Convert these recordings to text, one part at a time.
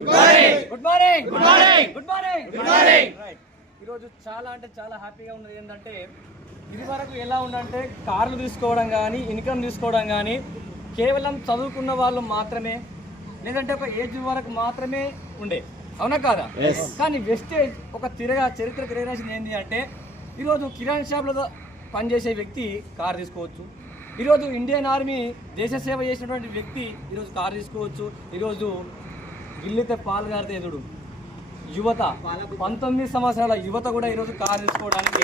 Good morning good morning good morning good morning right. ఈరోజు చాలా అంటే చాలా హ్యాపీగా ఉన్నది. ఏంటంటే ఇది వరకు ఎలా ఉందంటే కార్లు తీసుకోవడం కానీ ఇన్కమ్ తీసుకోవడం కానీ కేవలం చదువుకున్న వాళ్ళు మాత్రమే, లేదంటే ఒక ఏజ్ వరకు మాత్రమే ఉండే, అవునా కాదా? కానీ వెస్టేజ్ ఒక చరిత్ర తిరగరాసింది ఏంటి అంటే ఈరోజు కిరాణా షాప్లో పనిచేసే వ్యక్తి కార్ తీసుకోవచ్చు, ఈరోజు ఇండియన్ ఆర్మీ దేశ సేవ చేసినటువంటి వ్యక్తి ఈరోజు కార్ తీసుకోవచ్చు, ఈరోజు గిల్లితే పాలు గారితే ఎదుడు యువత 19 సంవత్సరాల యువత కూడా ఈరోజు కార్ తీసుకోవడానికి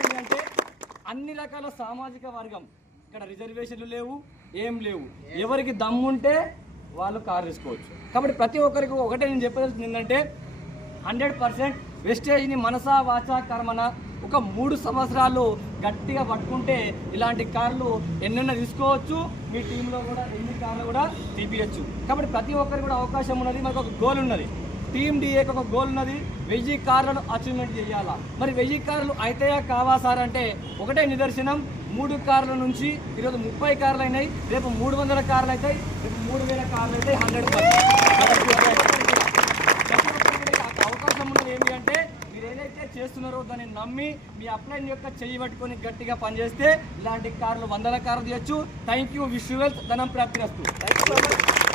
ఏంటంటే అన్ని రకాల సామాజిక వర్గం, ఇక్కడ రిజర్వేషన్లు లేవు, ఏం లేవు, ఎవరికి దమ్ముంటే వాళ్ళు కార్ తీసుకోవచ్చు. కాబట్టి ప్రతి ఒక్కరికి ఒకటే నేను చెప్పేది ఏంటంటే 100% వెస్టేజ్ని మనసా వాచా కర్మన ఒక 3 సంవత్సరాలు గట్టిగా పట్టుకుంటే ఇలాంటి కార్లు ఎన్నెన్న తీసుకోవచ్చు, మీ టీంలో కూడా ఎన్ని కార్లు కూడా తీపియచ్చు. కాబట్టి ప్రతి ఒక్కరికి కూడా అవకాశం ఉన్నది. మనకు ఒక గోల్ ఉన్నది, టీమ్ డిఏకి ఒక గోల్ ఉన్నది, 1000 కార్లను అచీవ్మెంట్ చేయాలా. మరి 1000 కార్లు అయితాయా కావా సార్ అంటే ఒకటే నిదర్శనం, 3 కార్ల నుంచి ఈరోజు 30 కార్లు అయినాయి, రేపు 300 కార్లు అవుతాయి, రేపు 3000 కార్లు అవుతాయి, 100%. అవకాశం ఉన్నది ఏంటి అంటే మీరు ఏదైతే చేస్తున్నారో దాన్ని నమ్మి మీ అప్లైన్ యొక్క చెయ్యి పట్టుకొని గట్టిగా పనిచేస్తే ఇలాంటి కార్లు 100 కార్లు తీయచ్చు. Thank you, wish you wealth, ధనం ప్రాప్తిరస్తు. Thank you so much.